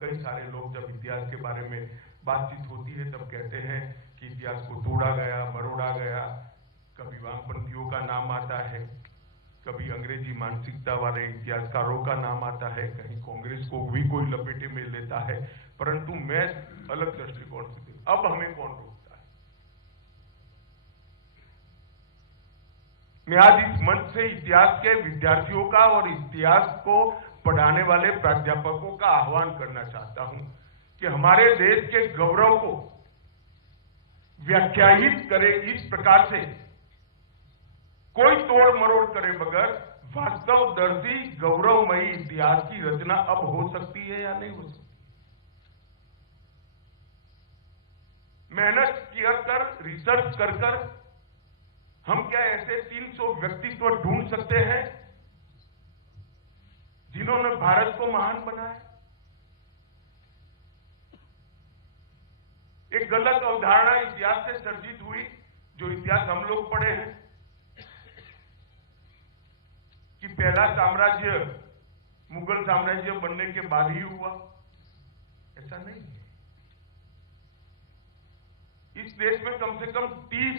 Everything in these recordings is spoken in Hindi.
कई सारे लोग जब इतिहास के बारे में बातचीत होती है तब कहते हैं कि इतिहास को तोड़ा गया, मरोड़ा गया। कभी वामपंथियों का नाम आता है, कभी अंग्रेजी मानसिकता वाले इतिहासकारों का नाम आता है, कहीं कांग्रेस को भी कोई लपेटे में लेता है। परंतु मैं अलग दृष्टिकोण से अब हमें कौन रोकता है। मैं आज इस मंच से इतिहास के विद्यार्थियों का और इतिहास को पढ़ाने वाले प्राध्यापकों का आह्वान करना चाहता हूं कि हमारे देश के गौरव को व्याख्यायित करे इस प्रकार से, कोई तोड़ मरोड़ करे बगैर वास्तवदर्शी गौरवमयी इतिहास की रचना अब हो सकती है या नहीं हो सकती। मेहनत कर रिसर्च कर हम क्या ऐसे 300 व्यक्तित्व ढूंढ सकते हैं जिन्होंने भारत को महान बनाया। एक गलत अवधारणा इतिहास से सर्जित हुई, जो इतिहास हम लोग पढ़े हैं, कि पहला साम्राज्य मुगल साम्राज्य बनने के बाद ही हुआ। ऐसा नहीं है। इस देश में कम से कम 30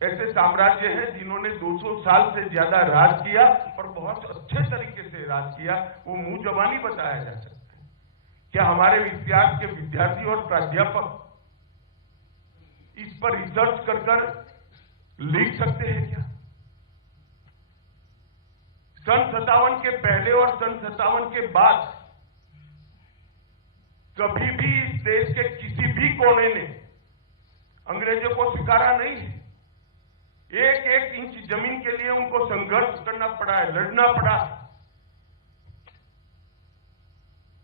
ऐसे साम्राज्य हैं जिन्होंने 200 साल से ज्यादा राज किया और बहुत अच्छे तरीके से राज किया। वो मुंह जबानी बताया जा सकता है। क्या हमारे इतिहास के विद्यार्थी और प्राध्यापक इस पर रिसर्च कर लिख सकते हैं क्या? सन 57 के पहले और सन 57 के बाद कभी भी इस देश के किसी भी कोने ने अंग्रेजों को स्वीकारा नहीं है। एक एक इंच जमीन के लिए उनको संघर्ष करना पड़ा है, लड़ना पड़ा है।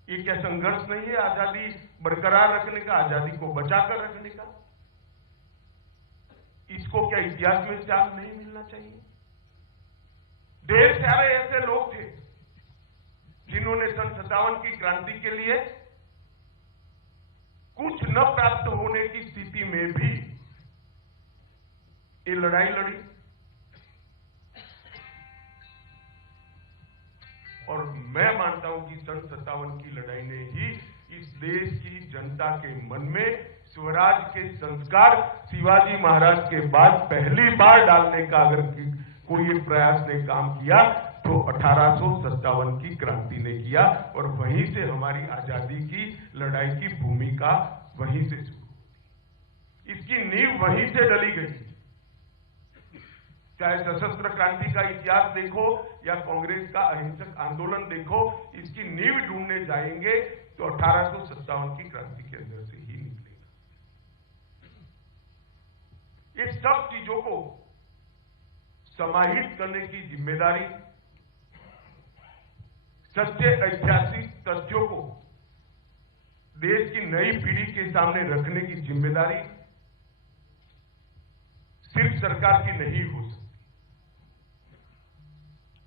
ये क्या संघर्ष नहीं है आजादी बरकरार रखने का, आजादी को बचाकर रखने का? इसको क्या इतिहास में स्थान नहीं मिलना चाहिए? ढेर सारे ऐसे लोग थे जिन्होंने सन 57 की क्रांति के लिए कुछ न प्राप्त होने की स्थिति में भी ये लड़ाई लड़ी। और मैं मानता हूं कि सन 57 की लड़ाई ने ही इस देश की जनता के मन में स्वराज के संस्कार शिवाजी महाराज के बाद पहली बार डालने का अगर कोई एक प्रयास ने काम किया तो 1857 की क्रांति ने किया। और वहीं से हमारी आजादी की लड़ाई की भूमिका वहीं से शुरू, इसकी नींव वहीं से डली गई। चाहे सशस्त्र क्रांति का इतिहास देखो या कांग्रेस का अहिंसक आंदोलन देखो, इसकी नींव ढूंढने जाएंगे तो 1857 की क्रांति के अंदर से ही निकलेगा। ये सब चीजों को समाहित करने की जिम्मेदारी, सच्चे ऐतिहासिक तथ्यों को देश की नई पीढ़ी के सामने रखने की जिम्मेदारी सिर्फ सरकार की नहीं हो सकती।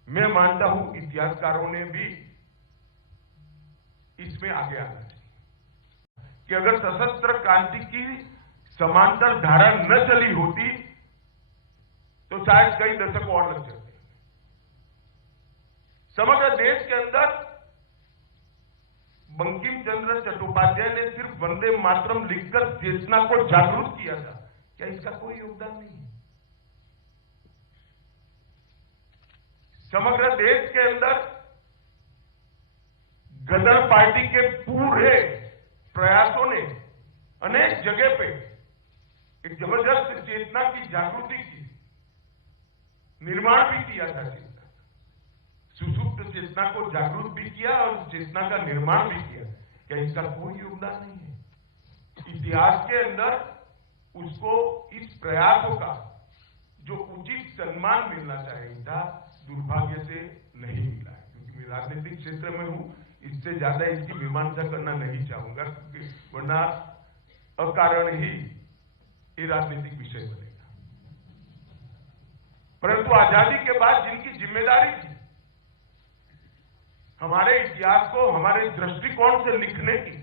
मैं मानता हूं इतिहासकारों ने भी इसमें आगे आना चाहिए कि अगर सशस्त्र क्रांति की समांतर धारा न चली होती तो शायद कई दशक और लग जाते। समग्र देश के अंदर बंकिम चंद्र चट्टोपाध्याय ने सिर्फ वंदे मातरम लिखकर चेतना को जागरूक किया था। क्या इसका कोई योगदान नहीं है? समग्र देश के अंदर गदर पार्टी के पूरे प्रयासों ने अनेक जगह पे एक जबरदस्त चेतना की जागृति की, निर्माण भी किया था। चेतना, सुसुप्त चेतना को जागरूक भी किया और चेतना का निर्माण भी किया। क्या इसका कोई योगदान नहीं है? इतिहास के अंदर उसको इस प्रयासों का जो उचित सम्मान मिलना चाहिए था, दुर्भाग्य से नहीं मिला है। क्योंकि मैं राजनीतिक क्षेत्र में हूं, इससे ज्यादा इसकी मीमांसा करना नहीं चाहूंगा, क्योंकि वरना अकारण ही ये राजनीतिक विषय बनेगा। परंतु आजादी के बाद जिनकी जिम्मेदारी थी हमारे इतिहास को हमारे दृष्टिकोण से लिखने की,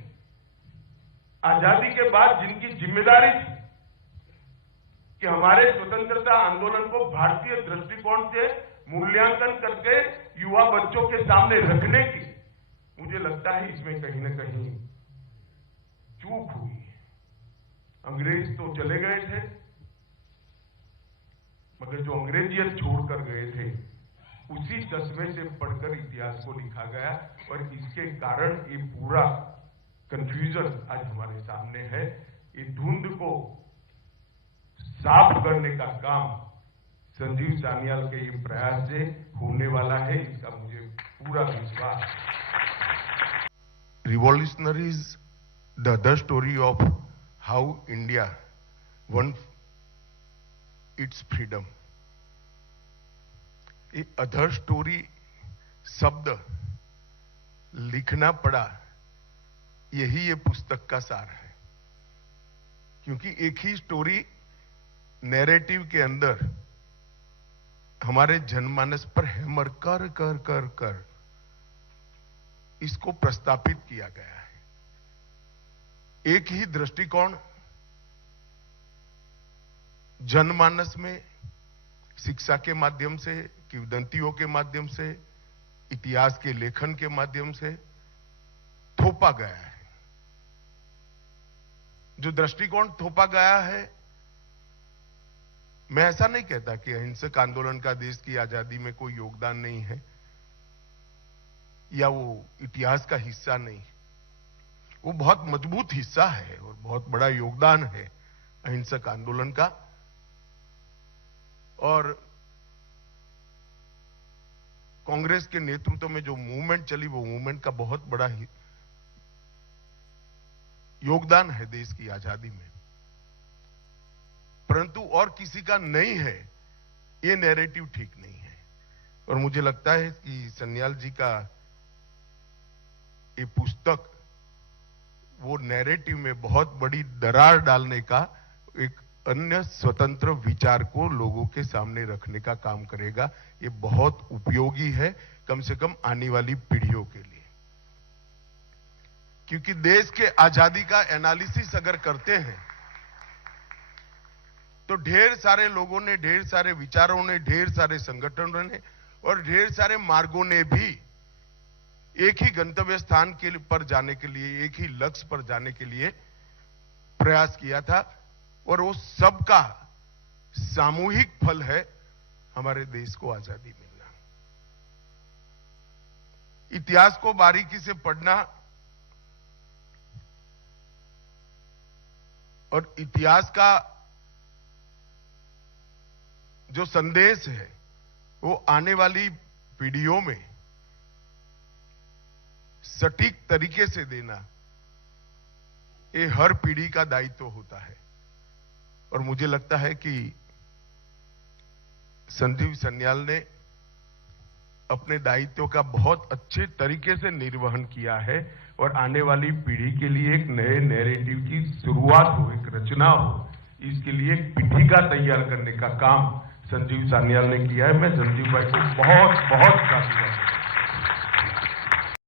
आजादी के बाद जिनकी जिम्मेदारी थी कि हमारे स्वतंत्रता आंदोलन को भारतीय दृष्टिकोण से मूल्यांकन करके युवा बच्चों के सामने रखने की, मुझे लगता है इसमें कहीं न कहीं चूक हुई। अंग्रेज तो चले गए थे, मगर जो अंग्रेजियत छोड़कर गए थे उसी चश्मे से पढ़कर इतिहास को लिखा गया, और इसके कारण ये पूरा कंफ्यूजन आज हमारे सामने है। ये धुंध को साफ करने का काम संजीव सान्याल के ये प्रयास से होने वाला है, इसका मुझे पूरा विश्वास है। Revolutionary is the other story of how India won its freedom. ये अदर स्टोरी शब्द लिखना पड़ा, यही ये पुस्तक का सार है। क्योंकि एक ही स्टोरी नैरेटिव के अंदर हमारे जनमानस पर हैमर कर कर कर कर इसको प्रस्तापित किया गया है। एक ही दृष्टिकोण जनमानस में शिक्षा के माध्यम से, किंवदंतियों के माध्यम से, इतिहास के लेखन के माध्यम से थोपा गया है। जो दृष्टिकोण थोपा गया है, मैं ऐसा नहीं कहता कि अहिंसक आंदोलन का देश की आजादी में कोई योगदान नहीं है या वो इतिहास का हिस्सा नहीं। वो बहुत मजबूत हिस्सा है और बहुत बड़ा योगदान है अहिंसक आंदोलन का। और कांग्रेस के नेतृत्व में जो मूवमेंट चली, वो मूवमेंट का बहुत बड़ा योगदान है देश की आजादी में। परंतु और किसी का नहीं है, ये नैरेटिव ठीक नहीं है। और मुझे लगता है कि सान्याल जी का ये पुस्तक वो नैरेटिव में बहुत बड़ी दरार डालने का, एक अन्य स्वतंत्र विचार को लोगों के सामने रखने का काम करेगा। ये बहुत उपयोगी है, कम से कम आने वाली पीढ़ियों के लिए। क्योंकि देश के आजादी का एनालिसिस अगर करते हैं तो ढेर सारे लोगों ने, ढेर सारे विचारों ने, ढेर सारे संगठनों ने और ढेर सारे मार्गों ने भी एक ही गंतव्य स्थान के पर जाने के लिए, एक ही लक्ष्य पर जाने के लिए प्रयास किया था। और वो सबका सामूहिक फल है हमारे देश को आजादी मिलना। इतिहास को बारीकी से पढ़ना और इतिहास का जो संदेश है वो आने वाली पीढ़ियों में सटीक तरीके से देना, ये हर पीढ़ी का दायित्व होता है। और मुझे लगता है कि संजीव सान्याल ने अपने दायित्व का बहुत अच्छे तरीके से निर्वहन किया है और आने वाली पीढ़ी के लिए एक नए नैरेटिव की शुरुआत हो, एक रचना हो, इसके लिए एक पीठिका तैयार करने का काम संजीव सान्याल ने किया है। मैं संजीव भाई को बहुत बहुत धन्यवाद देता हूं।